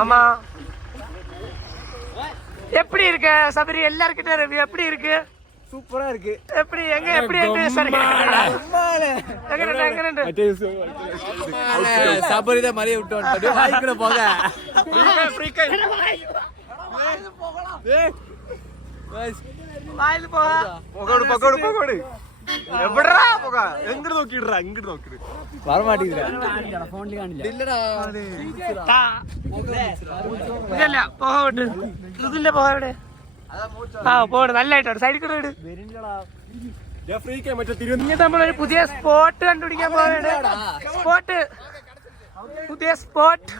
ஆமா எப்படி இருக்கு சபரி? எல்லார்கிட்ட ரிவ்யூ எப்படி இருக்கு? சூப்பரா இருக்கு. எப்படி எங்க எப்படி இருக்கு? சரி சபரி தான் மலையை விட்டு வந்துட்டு வாய் கூட போக വായിൽ പോകാ. എവിടെടാ പോക? എങ്ങോട്ട് നോക്കിയിടാ? ഇങ്ങോട്ട് നോക്കിട്ട് വരമാട്ടില്ല. ഇതല്ല പോകട്ട് ഇതിന്റെ പോകവിടെ. ആ പോകട്ടെ നല്ലതായിട്ടാണ് സൈഡിൽ കൂടെ ഇട്. ഇനി നമ്മളൊരു പുതിയ സ്പോട്ട് കണ്ടുപിടിക്കാൻ പോവാണ്. സ്പോട്ട് പുതിയ സ്പോട്ട്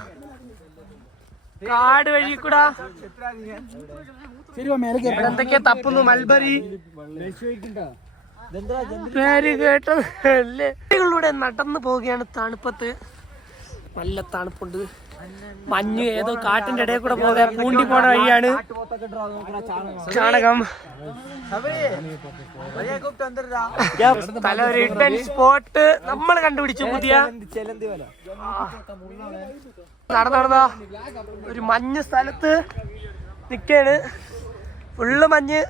കാട് വഴി കൂടാ. എന്തൊക്കെയാ തപ്പുന്നു? മൽബറി പേര് കേട്ടൂടെ നടന്നു പോവുകയാണ്. തണുപ്പത്ത് നല്ല തണുപ്പുണ്ട്. മഞ്ഞ് ഏതോ കാട്ടിന്റെ ഇടയിൽ കൂടെ പോകാൻ പൂണ്ടി പോണ വഴിയാണ്. ചാണകം ഒരു ഹിഡൻ സ്പോട്ട് നമ്മൾ കണ്ടുപിടിച്ചു. പുതിയ നടന്നതാ ഒരു മഞ്ഞ് സ്ഥലത്ത് നിക്കാണ്. ഫുള്ള് മഞ്ഞ്.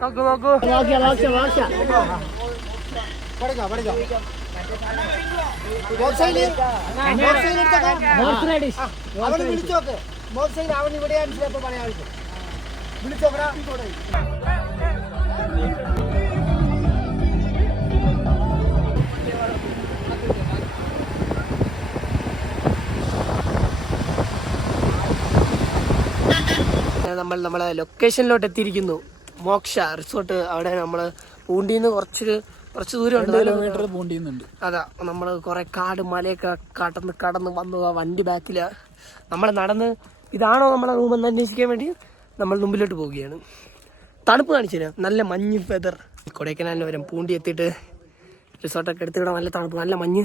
നോക്കൂ നോക്കൂ. നമ്മൾ നമ്മളെ ലൊക്കേഷനിലോട്ട് എത്തിയിരിക്കുന്നു. മോക്ഷ റിസോർട്ട്. അവിടെ നമ്മള് പൂണ്ടിന്ന് കുറച്ച് ദൂരം ഉണ്ട്. 2 കിലോമീറ്റർ പൂണ്ടിന്നുണ്ട്. അതാ നമ്മള് കുറെ കാട് മലയൊക്കെ കടന്ന് വന്നു. ആ വണ്ടി ബാക്കില് നമ്മൾ നടന്ന് ഇതാണോ നമ്മളെ റൂമെന്ന് അന്വേഷിക്കാൻ വേണ്ടി നമ്മൾ മുമ്പിലോട്ട് പോവുകയാണ്. തണുപ്പ് കാണിച്ചു നല്ല മഞ്ഞ് വെതർ. കൊടൈക്കനാലിന് വരും. പൂണ്ടി എത്തിയിട്ട് റിസോർട്ടൊക്കെ എടുത്തിവിടെ നല്ല തണുപ്പ് നല്ല മഞ്ഞ്.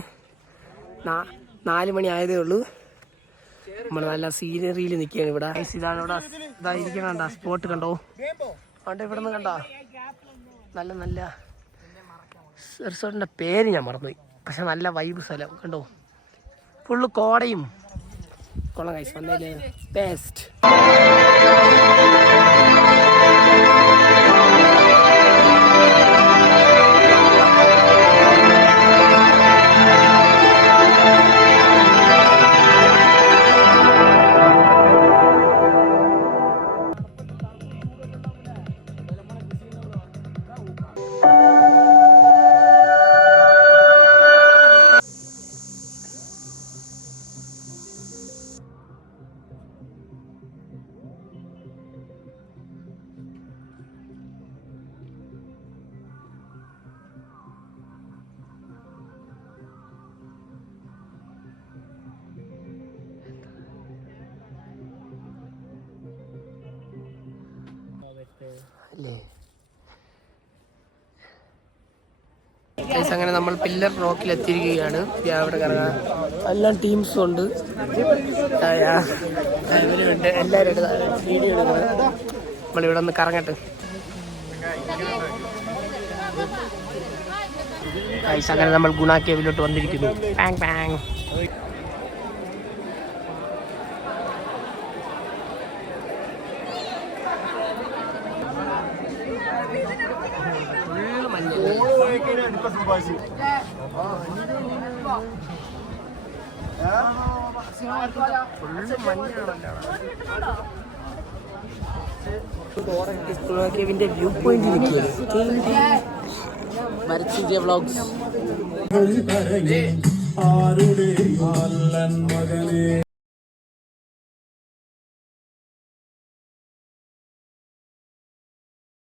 4 മണി ആയതേ ഉള്ളൂ. നമ്മൾ നല്ല സീനറിയിൽ നിൽക്കുകയാണ് ഇവിടെ. ഇതാണ് ഇവിടെ ഇതായിരിക്കണ സ്പോട്ട് കണ്ടോ? അവിടെ ഇവിടെ നിന്ന് കണ്ടോ? നല്ല നല്ല റിസോർട്ടിൻ്റെ പേര് ഞാൻ മറന്നുപോയി. പക്ഷെ നല്ല വൈബ് സ്ഥലം കണ്ടോ? ഫുള്ള് കോടയും കൊള്ളാം. കൈസ് വന്നതില് ബെസ്റ്റ്. അങ്ങനെ നമ്മൾ പില്ലർ റോക്കിൽ എത്തിയിരിക്കുകയാണ്. അവിടെ കറങ്ങാൻ എല്ലാ ടീംസും ഉണ്ട്. ഇവരുണ്ട്. എല്ലാവരും വീഡിയോ എടുക്കുന്നത്. നമ്മളിവിടെ ഒന്ന് കറങ്ങട്ടെ. അങ്ങനെ നമ്മൾ ഗുണ കേവിലോട്ട് വന്നിരിക്കുന്നു. പാങ് പാങ്. കേവിന്റെ വ്യൂ പോയിന്റ് മരച്ചിന്റെ വ്ളോഗ്സ്.